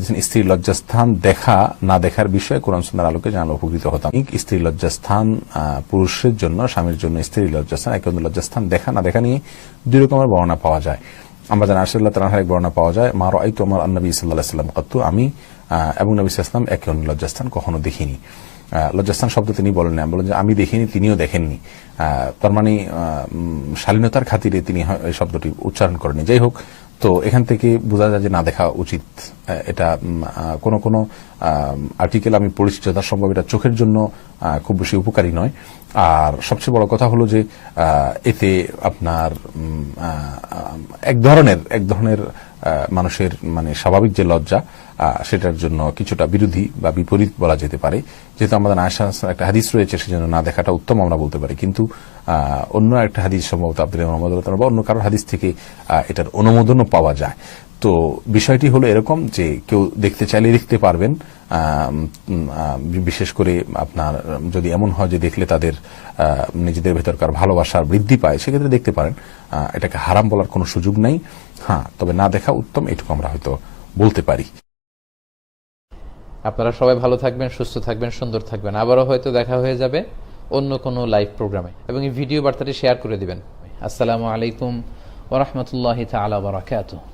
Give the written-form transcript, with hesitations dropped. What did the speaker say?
দিচ্ছেন স্ত্রীর লজ্জাস্থান দেখা না দেখার বিষয়ে কোরআন সুন্নাহর আলোকে জানালে উপকৃত হতাম। স্ত্রীর লজ্জাস্থান পুরুষের জন্য, স্বামীর জন্য স্ত্রীর লজ্জাস্থান, একে অন্য লজ্জাস্থান দেখা না দেখা নিয়ে দুই রকমের বর্ণনা পাওয়া যায়। আমরা জানি আয়েশা রাদিয়াল্লাহু তাআলার এক বর্ণনা পাওয়া যায়, মা রাআইতু আমার নবী সাল্লাল্লাহু আলাইহি ওয়াসাল্লাম কত্তু, আমি এবং নবী সাল্লাল্লাহু আলাইহি ওয়াসাল্লাম একে অন্য লজ্জাস্থান কখনো দেখিনি। লজ্জাস্থান শব্দ তিনি বলেন না, বলেন যে আমি দেখিনি, তিনিও দেখেননি। তার মানে শালীনতার খাতিরে তিনি এই শব্দটি উচ্চারণ করেনি। যাই হোক, তো এখান থেকে বোঝা যায় যে না দেখা উচিত। এটা কোন কোন আর্টিকেল আমি পড়েছি যথাসম্ভব এটা চোখের জন্য খুব বেশি উপকারী নয়। আর সবচেয়ে বড় কথা হলো যে এতে আপনার এক ধরনের মানুষের মানে স্বাভাবিক যে লজ্জা সেটার জন্য কিছুটা বিরোধী বা বিপরীত বলা যেতে পারে। যেহেতু আমাদের আয়েশা একটা হাদিস রয়েছে, সেজন্য না দেখাটা উত্তম আমরা বলতে পারি। কিন্তু অন্য একটা হাদিস সম্ভবত আব্দুল্লাহ মুহাম্মদ বা অন্য কারোর হাদিস থেকে এটার অনুমোদনও পাওয়া যায়। তো বিষয়টি হলো এরকম যে কেউ দেখতে চাইলে দেখতে পারবেন। বিশেষ করে আপনার যদি এমন হয় যে দেখলে তাদের নিজেদের ভেতরকার ভালোবাসার বৃদ্ধি পায়, সেক্ষেত্রে দেখতে পারেন। এটাকে হারাম বলার কোনো সুযোগ নাই। হ্যাঁ, তবে না দেখা উত্তম, এটুকু আমরা হয়তো বলতে পারি। আপনারা সবাই ভালো থাকবেন, সুস্থ থাকবেন, সুন্দর থাকবেন। আবারও হয়তো দেখা হয়ে যাবে অন্য কোনো লাইভ প্রোগ্রামে, এবং এই ভিডিও বার্তাটি শেয়ার করে দিবেন। আসসালামু আলাইকুম ওয়া রাহমাতুল্লাহি তাআলা ওয়া বারাকাতুহু।